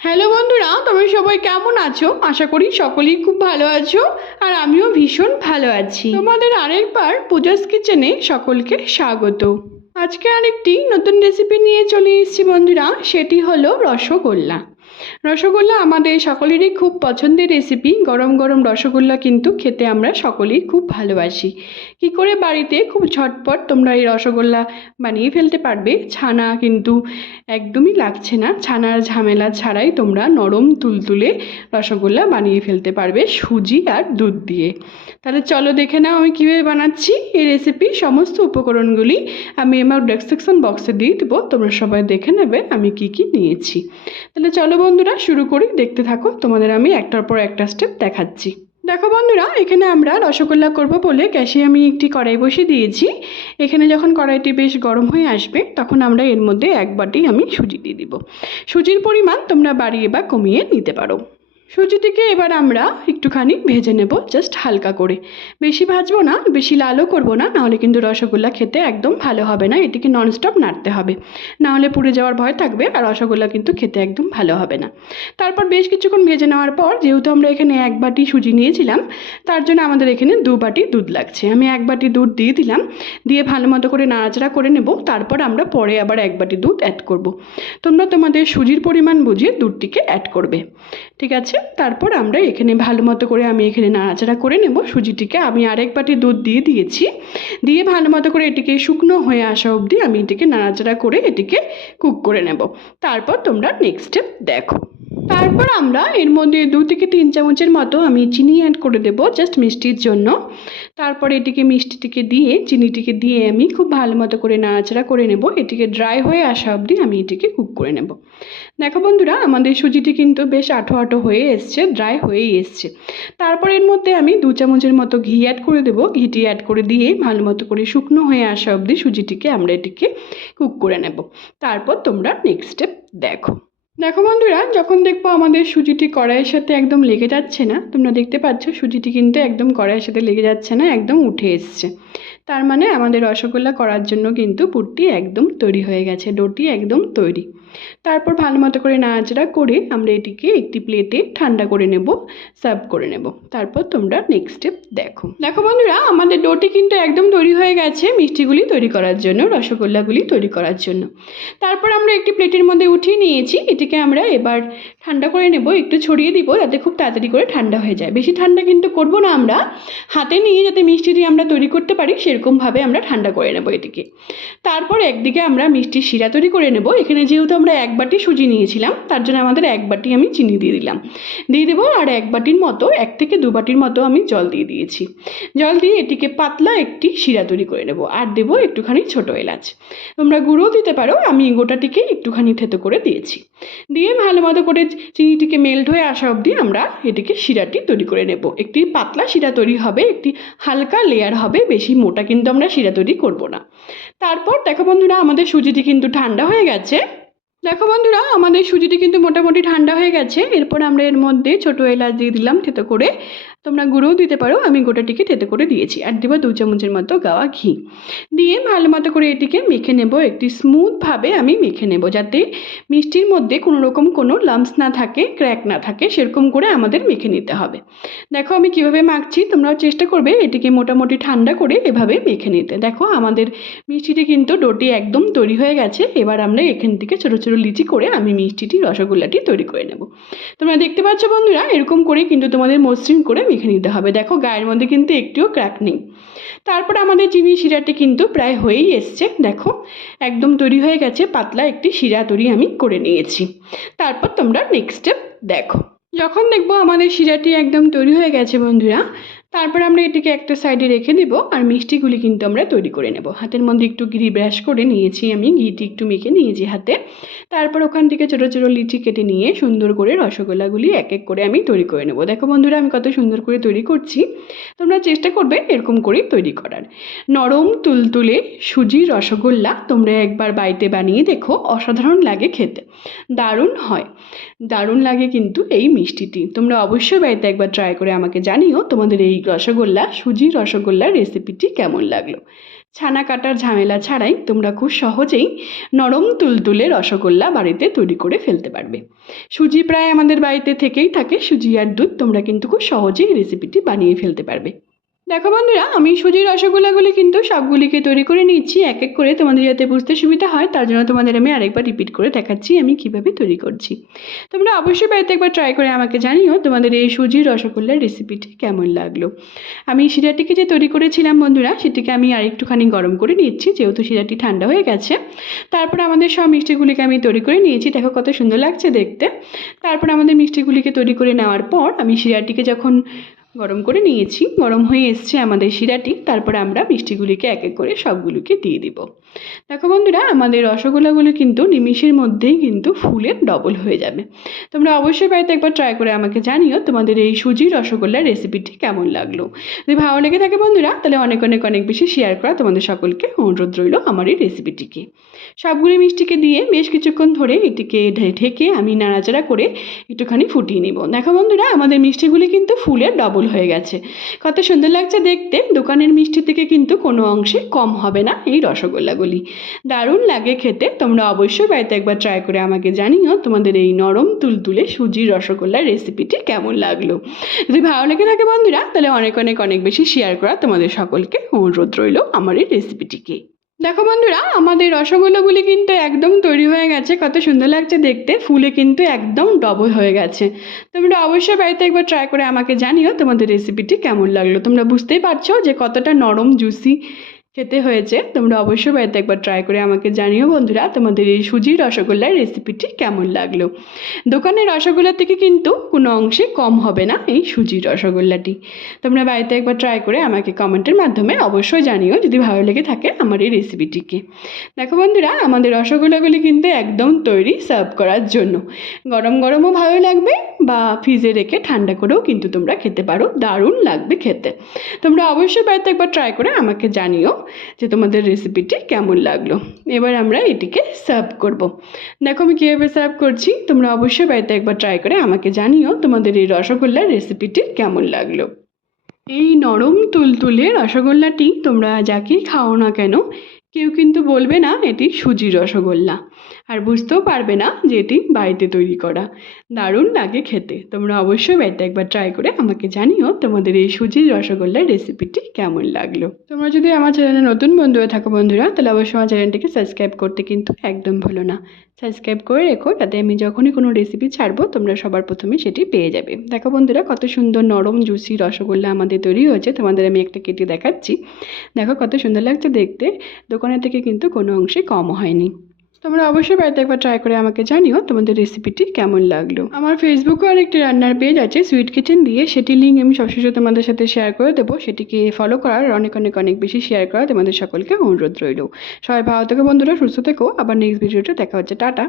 Hello বন্ধুরা, তোমরা সবাই কেমন আছো? আশা করি সকলেই খুব ভালো আছো আর আমিও ভীষণ ভালো আছি। তোমাদের আরেকবার পূজাস কিচেনে সকলকে স্বাগত। আজকে আরেকটি নতুন রেসিপি নিয়ে চলে এসেছি বন্ধুরা, সেটি হলো রসগোল্লা। রসগোল্লা আমাদের সকলেরই খুব পছন্দের রেসিপি। গরম গরম রসগোল্লা কিন্তু খেতে আমরা সকলেই খুব ভালোবাসি। কি করে বাড়িতে খুব ঝটপট তোমরা এই রসগোল্লা বানিয়ে ফেলতে পারবে। ছানা কিন্তু একদমই লাগছে না, ছানার ঝামেলা ছাড়াই তোমরা নরম তুলতুলে রসগোল্লা বানিয়ে ফেলতে পারবে সুজি আর দুধ দিয়ে। তাহলে চলো দেখে নাও আমি কীভাবে বানাচ্ছি এই রেসিপি। সমস্ত উপকরণগুলি আমি আমার ডেসক্রিপশন বক্সে দিয়ে দেবো, তোমরা সবাই দেখে নেবে আমি কি কি নিয়েছি। তাহলে চলো বন্ধুরা শুরু করি, দেখতে থাকো, তোমাদের আমি একটার পর একটা স্টেপ দেখাচ্ছি। দেখো বন্ধুরা, এখানে আমরা রসগোল্লা করব বলে গ্যাসে আমি একটি কড়াই বসিয়ে দিয়েছি। এখানে যখন কড়াইটি বেশ গরম হয়ে আসবে তখন আমরা এর মধ্যে এক বাটি আমি সুজি দিয়ে দিব। সুজির পরিমাণ তোমরা বাড়িয়ে বা কমিয়ে নিতে পারো। সুজিটিকে এবার আমরা একটুখানি ভেজে নেব, জাস্ট হালকা করে। বেশি ভাজবো না, বেশি লালও করবো না, নাহলে কিন্তু রসগোল্লা খেতে একদম ভালো হবে না। এটিকে ননস্টপ নাড়তে হবে, নাহলে পুড়ে যাওয়ার ভয় থাকবে আর রসগোল্লা কিন্তু খেতে একদম ভালো হবে না। তারপর বেশ কিছুক্ষণ ভেজে নেওয়ার পর, যেহেতু আমরা এখানে এক বাটি সুজি নিয়েছিলাম তার জন্য আমাদের এখানে 2 বাটি দুধ লাগছে। আমি 1 বাটি দুধ দিয়ে দিলাম, দিয়ে ভালো মতো করে নাড়াচাড়া করে নেব। তারপর আমরা পরে আবার 1 বাটি দুধ অ্যাড করব। তোমরা তোমাদের সুজির পরিমাণ বুঝিয়ে দুধটিকে অ্যাড করবে, ঠিক আছে? তারপর আমরা এখানে ভালো মতো করে আমি এখানে নাড়াচাড়া করে নেব। সুজিটিকে আমি আরেক বাটি দুধ দিয়ে দিয়েছি, দিয়ে ভালো মতো করে এটিকে শুকনো হয়ে আসা অবধি আমি এটিকে নাড়াচাড়া করে এটিকে কুক করে নেব। তারপর তোমরা নেক্সট স্টেপ দেখো। তারপর আমরা এর মধ্যে 2 থেকে 3 চামচের মতো আমি চিনি অ্যাড করে দেবো, জাস্ট মিষ্টির জন্য। তারপর এটিকে মিষ্টিটিকে দিয়ে চিনিটিকে দিয়ে আমি খুব ভালো মতো করে নাড়াচাড়া করে নেব। এটিকে ড্রাই হয়ে আসা অবধি আমি এটিকে কুক করে নেব। দেখো বন্ধুরা, আমাদের সুজিটি কিন্তু বেশ আঠো আঠো হয়ে এসছে, ড্রাই হয়েই এসছে। তারপর এর মধ্যে আমি 2 চামচের মতো ঘি অ্যাড করে দেবো। ঘিটি অ্যাড করে দিয়ে ভালো মতো করে শুকনো হয়ে আসা অবধি সুজিটিকে আমরা এটিকে কুক করে নেব। তারপর তোমরা নেক্সট স্টেপ দেখো। দেখো বন্ধুরা, যখন দেখবো আমাদের সুজিটি কড়াইয়ের সাথে একদম লেগে যাচ্ছে না, তোমরা দেখতে পাচ্ছ সুজিটি কিন্তু একদম কড়াইয়ের সাথে লেগে যাচ্ছে না, একদম উঠে এসছে। তার মানে আমাদের রসগোল্লা করার জন্য কিন্তু পুরটি একদম তৈরি হয়ে গেছে, ডোটি একদম তৈরি। তারপর ভালো মতো করে নাড়াচাড়া করে আমরা এটিকে একটি প্লেটে ঠান্ডা করে নেব, সার্ভ করে নেব। তারপর তোমরা নেক্সট স্টেপ দেখো। দেখো বন্ধুরা, আমাদের ডোটি কিন্তু একদম তৈরি হয়ে গেছে মিষ্টিগুলি তৈরি করার জন্য, রসগোল্লাগুলি তৈরি করার জন্য। তারপর আমরা একটি প্লেটের মধ্যে উঠিয়ে নিয়েছি। এটিকে আমরা এবার ঠান্ডা করে নেব, একটু ছড়িয়ে দিব যাতে খুব তাড়াতাড়ি করে ঠান্ডা হয়ে যায়। বেশি ঠান্ডা কিন্তু করব না, আমরা হাতে নিয়ে যাতে মিষ্টিটি আমরা তৈরি করতে পারি সেরকমভাবে আমরা ঠান্ডা করে নেব এটিকে। তারপর একদিকে আমরা মিষ্টির শিরা তৈরি করে নেব। এখানে যেহেতু আমরা 1 বাটি সুজি নিয়েছিলাম তার জন্য আমাদের 1 বাটি আমি চিনি দিয়ে দিলাম, দিয়ে দেবো। আর 1 বাটির মতো, 1 থেকে 2 বাটির মতো আমি জল দিয়ে দিয়েছি। জল দিয়ে এটিকে পাতলা একটি শিরা তৈরি করে নেব। আর দেবো একটুখানি ছোটো এলাচ, তোমরা গুঁড়ো দিতে পারো, আমি গোটাটিকে একটুখানি থেতো করে দিয়েছি। দিয়ে ভালো মতো করে চিনিটিকে মেল্ট হয়ে আসা অবধি আমরা এটিকে শিরাটি তৈরি করে নেব। একটি পাতলা শিরা তৈরি হবে, একটি হালকা লেয়ার হবে, বেশি মোটা কিন্তু আমরা শিরা তৈরি করব না। তারপর দেখো বন্ধুরা, আমাদের সুজিটি কিন্তু ঠান্ডা হয়ে গেছে। দেখো বন্ধুরা, আমাদের সুজিটি কিন্তু মোটামুটি ঠান্ডা হয়ে গেছে। এরপর আমরা এর মধ্যে ছোটো এলাচ দিয়ে দিলাম থেতো করে, তোমরা গুঁড়োও দিতে পারো, আমি গোটাটিকে থেতো করে দিয়েছি। আর দেবো 2 চামচের মতো গাওয়া ঘি, দিয়ে ভালো মতো করে এটিকে মেখে নেব। একটি স্মুথভাবে আমি মেখে নেব, যাতে মিষ্টির মধ্যে কোনো রকম কোনো লাম্পস না থাকে, ক্র্যাক না থাকে, সেরকম করে আমাদের মেখে নিতে হবে। দেখো আমি কিভাবে মাখছি, তোমরাও চেষ্টা করবে এটিকে মোটামুটি ঠান্ডা করে এভাবে মেখে নিতে। দেখো আমাদের মিষ্টিটি কিন্তু ডোটি একদম তৈরি হয়ে গেছে। এবার আমরা এখান থেকে ছোটো ছোটো লিচি করে আমি মিষ্টিটি, রসগোল্লাটি তৈরি করে নেব। তোমরা দেখতে পাচ্ছ বন্ধুরা, এরকম করেই কিন্তু তোমাদের মসৃণ করে মেখে নিতে হবে। দেখো গায়ের মধ্যে কিন্তু একটিও ক্র্যাক নেই। তারপর আমাদের চিনি শিরাটি কিন্তু প্রায় হয়েই এসছে। দেখো একদম তৈরি হয়ে গেছে, পাতলা একটি শিরা তৈরি আমি করে নিয়েছি। তারপর তোমরা নেক্সট স্টেপ দেখো। যখন দেখবো আমাদের শিরাটি একদম তৈরি হয়ে গেছে বন্ধুরা, তারপর আমরা এটিকে একটা সাইডে রেখে দেবো। আর মিষ্টিগুলি কিন্তু আমরা তৈরি করে নেব। হাতের মধ্যে একটু ঘি ব্রাশ করে নিয়েছি, আমি ঘিটি একটু মেখে নিয়েছি হাতে। তারপর ওখান থেকে ছোটো ছোটো লিচি কেটে নিয়ে সুন্দর করে রসগোল্লাগুলি এক এক করে আমি তৈরি করে নেব। দেখো বন্ধুরা, আমি কত সুন্দর করে তৈরি করছি। তোমরা চেষ্টা করবে এরকম করেই তৈরি করার। নরম তুলতুলে সুজির রসগোল্লা তোমরা একবার বাড়িতে বানিয়ে দেখো, অসাধারণ লাগে খেতে, দারুণ হয়, দারুণ লাগে কিন্তু এই মিষ্টিটি। তোমরা অবশ্যই বাড়িতে একবার ট্রাই করে আমাকে জানিও তোমাদের এই রসগোল্লা, সুজির রসগোল্লার রেসিপিটি কেমন লাগলো। ছানা কাটার ঝামেলা ছাড়াই তোমরা খুব সহজেই নরম তুলতুলে রসগোল্লা বাড়িতে তৈরি করে ফেলতে পারবে। সুজি প্রায় আমাদের বাড়িতে থেকেই থাকে, সুজি আর দুধ, তোমরা কিন্তু খুব সহজেই রেসিপিটি বানিয়ে ফেলতে পারবে। দেখো বন্ধুরা, আমি সুজির রসগোল্লাগুলি কিন্তু সবগুলিকে তৈরি করে নিচ্ছি এক এক করে, তোমাদের যাতে বুঝতে সুবিধা হয় তার জন্য তোমাদের আমি আরেকবার রিপিট করে দেখাচ্ছি আমি কিভাবে তৈরি করছি। তোমরা অবশ্যই বাড়িতে একবার ট্রাই করে আমাকে জানিও তোমাদের এই সুজির রসগোল্লার রেসিপিটি কেমন লাগলো। আমি শিরাটিকে যে তৈরি করেছিলাম বন্ধুরা, সেটিকে আমি আরেকটুখানি গরম করে নিচ্ছি, যেহেতু শিরাটি ঠান্ডা হয়ে গেছে। তারপর আমাদের সব মিষ্টিগুলিকে আমি তৈরি করে নিয়েছি, দেখো কত সুন্দর লাগছে দেখতে। তারপর আমাদের মিষ্টিগুলিকে তৈরি করে নেওয়ার পর আমি শিরাটিকে যখন গরম করে নিয়েছি, গরম হয়ে এসছে আমাদের শিরাটি, তারপরে আমরা মিষ্টিগুলিকে এক এক করে সবগুলোকে দিয়ে দিব। দেখো বন্ধুরা, আমাদের রসগোল্লাগুলো কিন্তু নিমিষের মধ্যেই কিন্তু ফুলে ডবল হয়ে যাবে। তোমরা অবশ্যই বাড়িতে একবার ট্রাই করে আমাকে জানিও তোমাদের এই সুজির রসগোল্লার রেসিপিটি কেমন লাগলো। যদি ভালো লেগে থাকে বন্ধুরা, তাহলে অনেক অনেক অনেক বেশি শেয়ার করা তোমাদের সকলকে অনুরোধ রইল আমার এই রেসিপিটিকে। সবগুলি মিষ্টিকে দিয়ে বেশ কিছুক্ষণ ধরে এটিকে ঢেকে আমি নাড়াচাড়া করে একটুখানি ফুটিয়ে নিব। দেখো বন্ধুরা, আমাদের মিষ্টিগুলি কিন্তু ফুলে ডবল হয়ে গেছে, কত সুন্দর লাগছে দেখতে। দোকানের মিষ্টি থেকে কিন্তু কোনো অংশে কম হবে না এই রসগোল্লাগুলি, দারুণ লাগে খেতে। তোমরা অবশ্যই বাড়িতে একবার ট্রাই করে আমাকে জানিও তোমাদের এই নরম তুলতুলে সুজির রসগোল্লার রেসিপিটি কেমন লাগলো। যদি ভালো লেগে থাকে বন্ধুরা, তাহলে অনেক অনেক অনেক বেশি শেয়ার করা তোমাদের সকলকে অনুরোধ রইল আমার এই রেসিপিটিকে। দেখো বন্ধুরা, আমাদের রসগোল্লাগুলি কিন্তু একদম তৈরি হয়ে গেছে, কত সুন্দর লাগছে দেখতে, ফুলে কিন্তু একদম ডবল হয়ে গেছে। তোমরা অবশ্যই বাড়িতে একবার ট্রাই করে আমাকে জানিও তোমাদের রেসিপিটি কেমন লাগলো। তোমরা বুঝতেই পারছো যে কতটা নরম জুসি খেতে হয়েছে। তোমরা অবশ্যই বাড়িতে একবার ট্রাই করে আমাকে জানিও বন্ধুরা তোমাদের এই সুজির রসগোল্লার রেসিপিটি কেমন লাগলো। দোকানের রসগোল্লা থেকে কিন্তু কোনো অংশে কম হবে না এই সুজির রসগোল্লাটি। তোমরা বাড়িতে একবার ট্রাই করে আমাকে কমেন্টের মাধ্যমে অবশ্যই জানিও যদি ভালো লেগে থাকে আমার এই রেসিপিটিকে। দেখো বন্ধুরা, আমাদের রসগোল্লাগুলি কিন্তু একদম তৈরি সার্ভ করার জন্য। গরম গরমও ভালো লাগবে বা ফ্রিজে রেখে ঠান্ডা করেও কিন্তু তোমরা খেতে পারো, দারুণ লাগবে খেতে। তোমরা অবশ্যই বাড়িতে একবার ট্রাই করে আমাকে জানিও যে তোমাদের রেসিপিটি কেমন লাগলো। এবার আমরা এটিকে সার্ভ করব। দেখো আমি কীভাবে সার্ভ করছি, তোমরা অবশ্যই বাড়িতে একবার ট্রাই করে আমাকে জানিও তোমাদের এই রসগোল্লার রেসিপিটি কেমন লাগলো। এই নরম তুলতুলে রসগোল্লাটি তোমরা যাকেই খাও না কেন, কেউ কিন্তু বলবে না এটি সুজির রসগোল্লা, আর বুঝতেও পারবে না যে এটি বাড়িতে তৈরি করা। দারুণ লাগে খেতে। তোমরা অবশ্যই বাড়িতে একবার ট্রাই করে আমাকে জানিও তোমাদের এই সুজির রসগোল্লার রেসিপিটি কেমন লাগলো। তোমরা যদি আমার চ্যানেলে নতুন বন্ধু হয়ে থাকো বন্ধুরা, তাহলে অবশ্যই আমার চ্যানেলটিকে সাবস্ক্রাইব করতে কিন্তু একদম ভুলো না। সাবস্ক্রাইব করে রেখো, যাতে আমি যখনই কোনো রেসিপি ছাড়বো তোমরা সবার প্রথমে সেটি পেয়ে যাবে। দেখো বন্ধুরা, কত সুন্দর নরম জুসি রসগোল্লা আমাদের তৈরি হয়েছে। তোমাদের আমি একটা কেটে দেখাচ্ছি, দেখো কত সুন্দর লাগছে দেখতে, দোকানের থেকে কিন্তু কোনো অংশে কম হয়নি। তোমরা অবশ্যই বাড়িতে একবার ট্রাই করে আমাকে জানিও তোমাদের রেসিপিটি কেমন লাগলো। আমার ফেসবুকে আরেকটি রান্নার পেজ আছে সুইট কিচেন দিয়ে, সেটি লিঙ্ক আমি সবসময় তোমাদের সাথে শেয়ার করে দেবো। সেটিকে ফলো করার অনেক অনেক অনেক বেশি শেয়ার করা তোমাদের সকলকে অনুরোধ রইল। সবাই ভালো থেকো বন্ধুরা, সুস্থ থেকো। আবার নেক্সট ভিডিওতে দেখা হচ্ছে, টাটা।